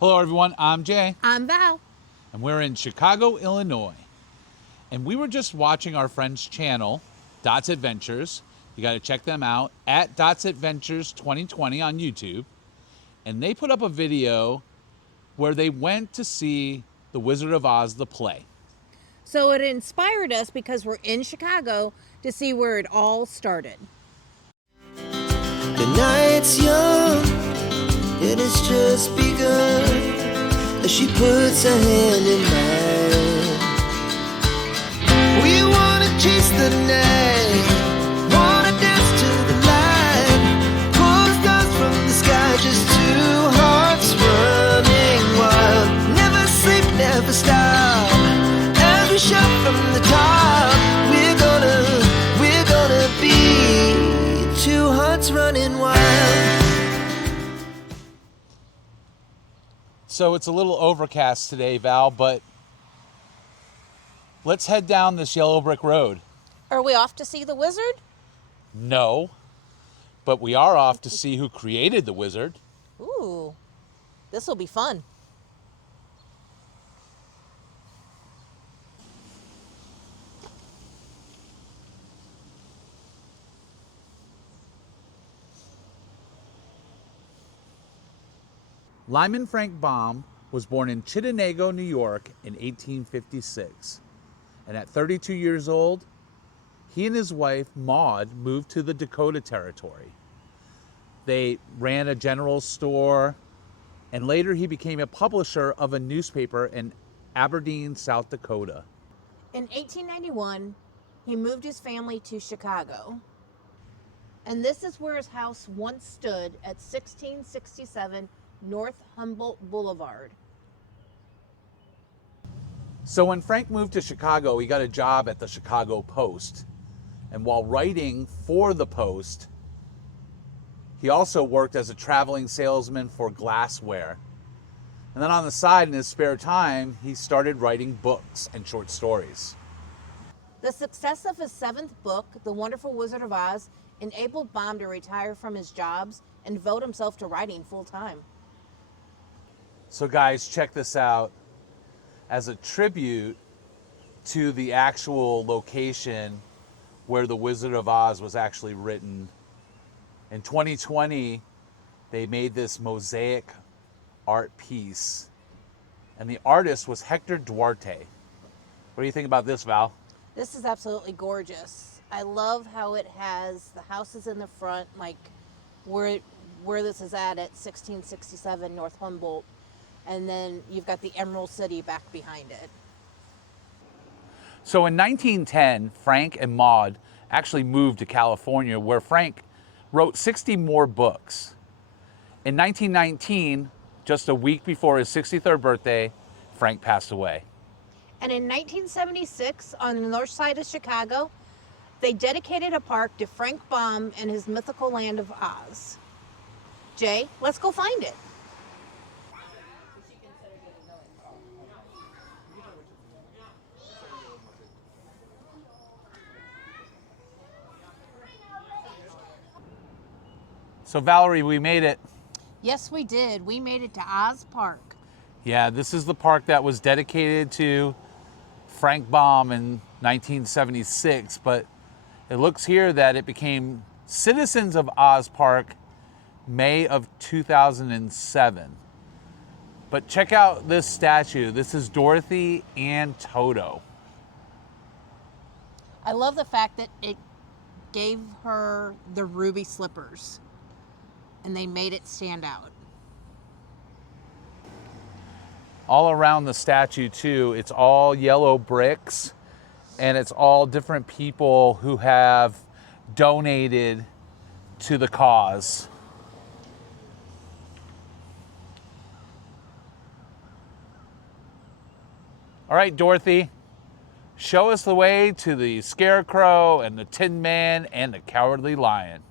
Hello everyone, I'm Jay. I'm Val. And we're in Chicago, Illinois. And we were just watching our friend's channel, Dots Adventures. You got to check them out at Dots Adventures 2020 on YouTube. And they put up a video where they went to see The Wizard of Oz, the play. So it inspired us because we're in Chicago to see where it all started. The night's young, it has just begun, as she puts her hand in mine. We wanna chase the night, wanna dance to the light, pull stars from the sky, just two hearts running wild. Never sleep, never stop, as we shout from the top. We're gonna be two hearts running wild. So it's a little overcast today, Val, but let's head down this yellow brick road. Are we off to see the wizard? No, but we are off to see who created the wizard. Ooh, this will be fun. Lyman Frank Baum was born in Chittenango, New York in 1856. And at 32 years old, he and his wife, Maud, moved to the Dakota Territory. They ran a general store, and later he became a publisher of a newspaper in Aberdeen, South Dakota. In 1891, he moved his family to Chicago. And this is where his house once stood at 1667 North Humboldt Boulevard. So when Frank moved to Chicago, he got a job at the Chicago Post. And while writing for the Post, he also worked as a traveling salesman for glassware. And then on the side, in his spare time, he started writing books and short stories. The success of his seventh book, The Wonderful Wizard of Oz, enabled Baum to retire from his jobs and devote himself to writing full time. So guys, check this out. As a tribute to the actual location where The Wizard of Oz was actually written, in 2020, they made this mosaic art piece, and the artist was Hector Duarte. What do you think about this, Val? This is absolutely gorgeous. I love how it has the houses in the front, like where this is at 1667 North Humboldt. And then you've got the Emerald City back behind it. So in 1910, Frank and Maud actually moved to California, where Frank wrote 60 more books. In 1919, just a week before his 63rd birthday, Frank passed away. And in 1976, on the north side of Chicago, they dedicated a park to Frank Baum and his mythical land of Oz. Jay, let's go find it. So Valerie, we made it. Yes, we did. We made it to Oz Park. Yeah, this is the park that was dedicated to Frank Baum in 1976, but it looks here that it became Citizens of Oz Park May of 2007. But check out this statue. This is Dorothy and Toto. I love the fact that it gave her the ruby slippers and they made it stand out. All around the statue too, it's all yellow bricks, and it's all different people who have donated to the cause. All right, Dorothy, show us the way to the Scarecrow and the Tin Man and the Cowardly Lion.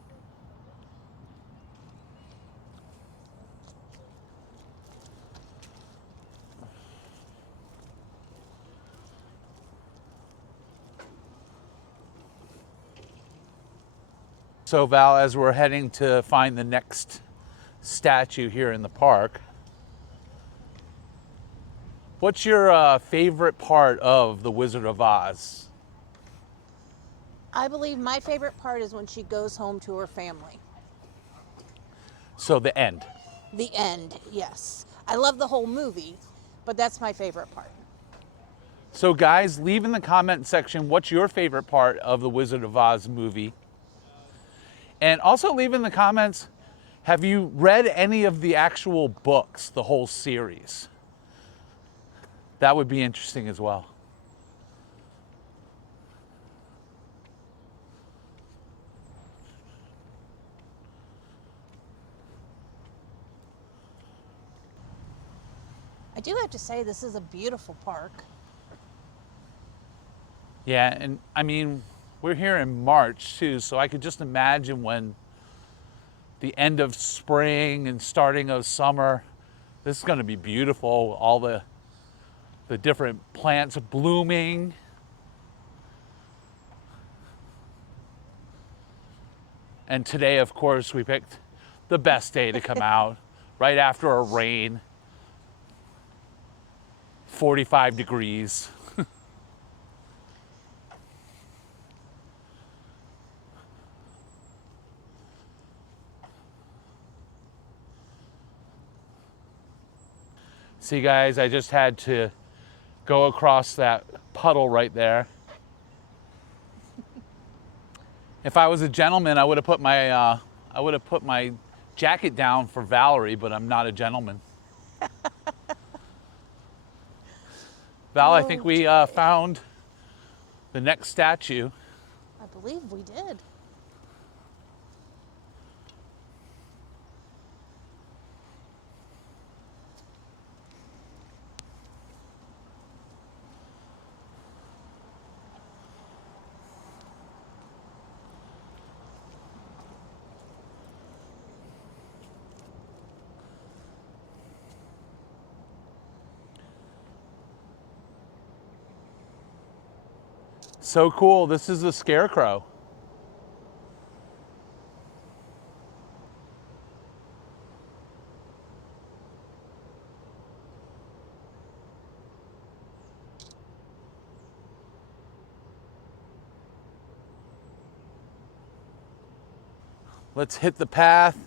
So Val, as we're heading to find the next statue here in the park, What's your favorite part of The Wizard of Oz? I believe my favorite part is when she goes home to her family. So the end. The end, yes. I love the whole movie, but that's my favorite part. So guys, leave in the comment section what's your favorite part of the Wizard of Oz movie. And also leave in the comments, have you read any of the actual books, the whole series? That would be interesting as well. I do have to say, this is a beautiful park. Yeah, and I mean, we're here in March too, so I could just imagine when the end of spring and starting of summer, this is going to be beautiful. All the different plants blooming. And today, of course, we picked the best day to come out, right after a rain. 45 degrees. See guys, I just had to go across that puddle right there. If I was a gentleman, I would have put my jacket down for Valerie, but I'm not a gentleman. Val, I think we found the next statue. I believe we did. So cool, this is the Scarecrow. Let's hit the path,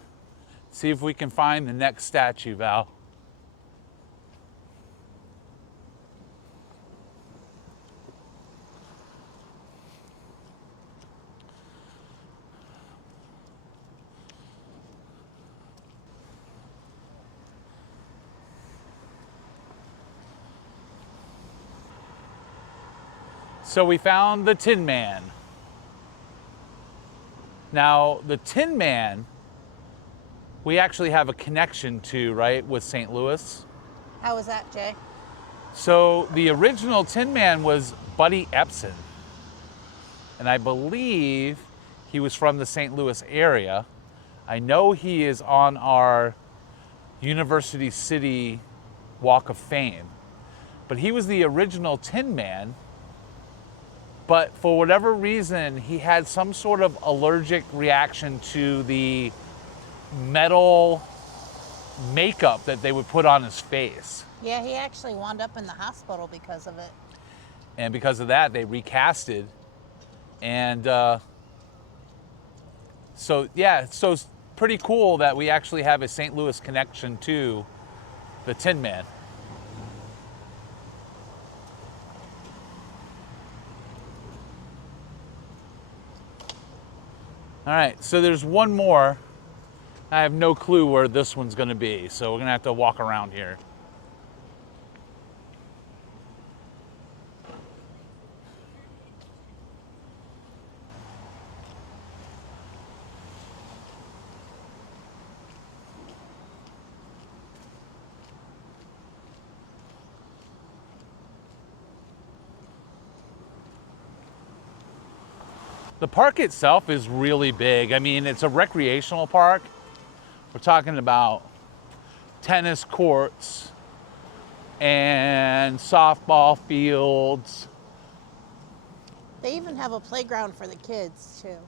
see if we can find the next statue, Val. So we found the Tin Man. Now, the Tin Man, we actually have a connection to, right, with St. Louis. How was that, Jay? So the original Tin Man was Buddy Epson. And I believe he was from the St. Louis area. I know he is on our University City Walk of Fame. But he was the original Tin Man. But for whatever reason, he had some sort of allergic reaction to the metal makeup that they would put on his face. Yeah, he actually wound up in the hospital because of it. And because of that, they recasted. And so it's pretty cool that we actually have a St. Louis connection to the Tin Man. All right, so there's one more. I have no clue where this one's gonna be, so we're gonna have to walk around here. The park itself is really big. I mean, it's a recreational park. We're talking about tennis courts and softball fields. They even have a playground for the kids, too.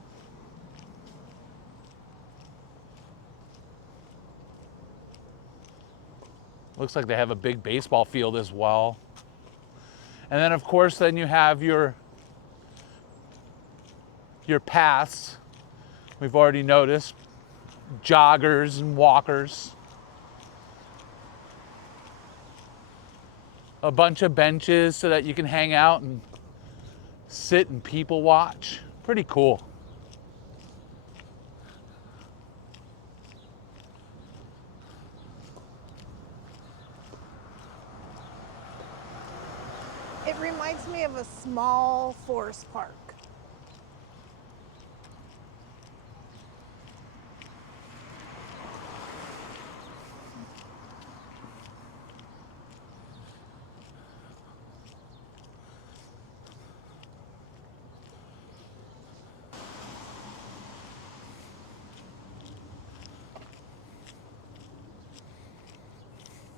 Looks like they have a big baseball field as well. And then of course, then you have your paths. We've already noticed joggers and walkers. A bunch of benches so that you can hang out and sit and people watch. Pretty cool. It reminds me of a small forest park.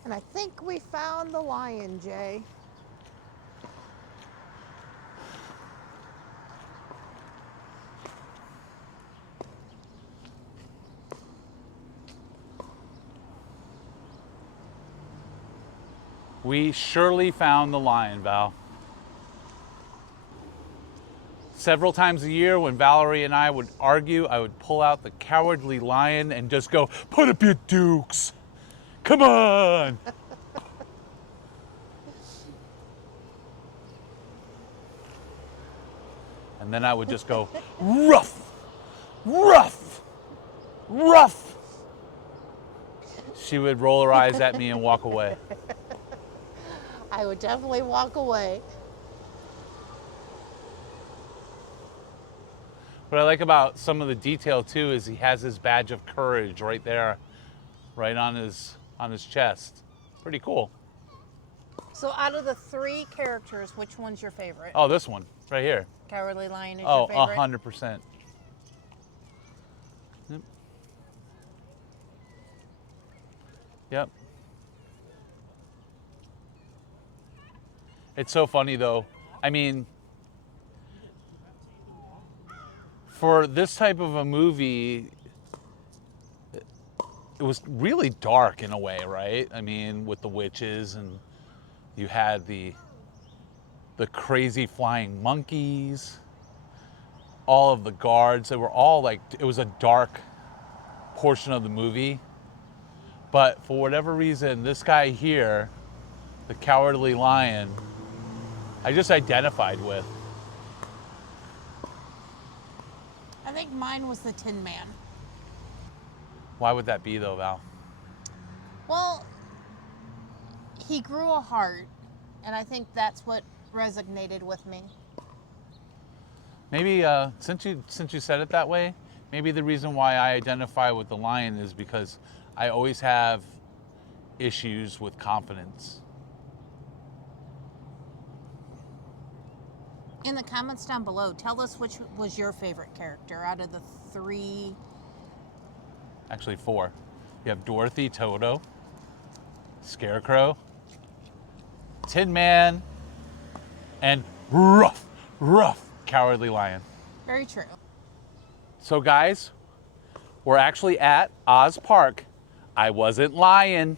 And I think we found the lion, Jay. We surely found the lion, Val. Several times a year when Valerie and I would argue, I would pull out the Cowardly Lion and just go, put up your dukes. Come on. And then I would just go, ruff, ruff, ruff. She would roll her eyes at me and walk away. I would definitely walk away. What I like about some of the detail too is he has his badge of courage right there, right on his chest. Pretty cool. So out of the 3 characters, which one's your favorite? Oh, this one right here. Cowardly Lion is Oh, your favorite? 100%. Yep. Yep. It's so funny though. I mean, for this type of a movie, it was really dark in a way, right? I mean, with the witches, and you had the crazy flying monkeys, all of the guards. They were all like, it was a dark portion of the movie. But for whatever reason, this guy here, the Cowardly Lion, I just identified with. I think mine was the Tin Man. Why would that be though, Val? Well, he grew a heart, and I think that's what resonated with me. Maybe since you said it that way, maybe the reason why I identify with the lion is because I always have issues with confidence. In the comments down below, tell us which was your favorite character out of the 3. Actually 4. You have Dorothy, Toto, Scarecrow, Tin Man, and Ruff, Cowardly Lion. Very true. So guys, we're actually at Oz Park. I wasn't lying.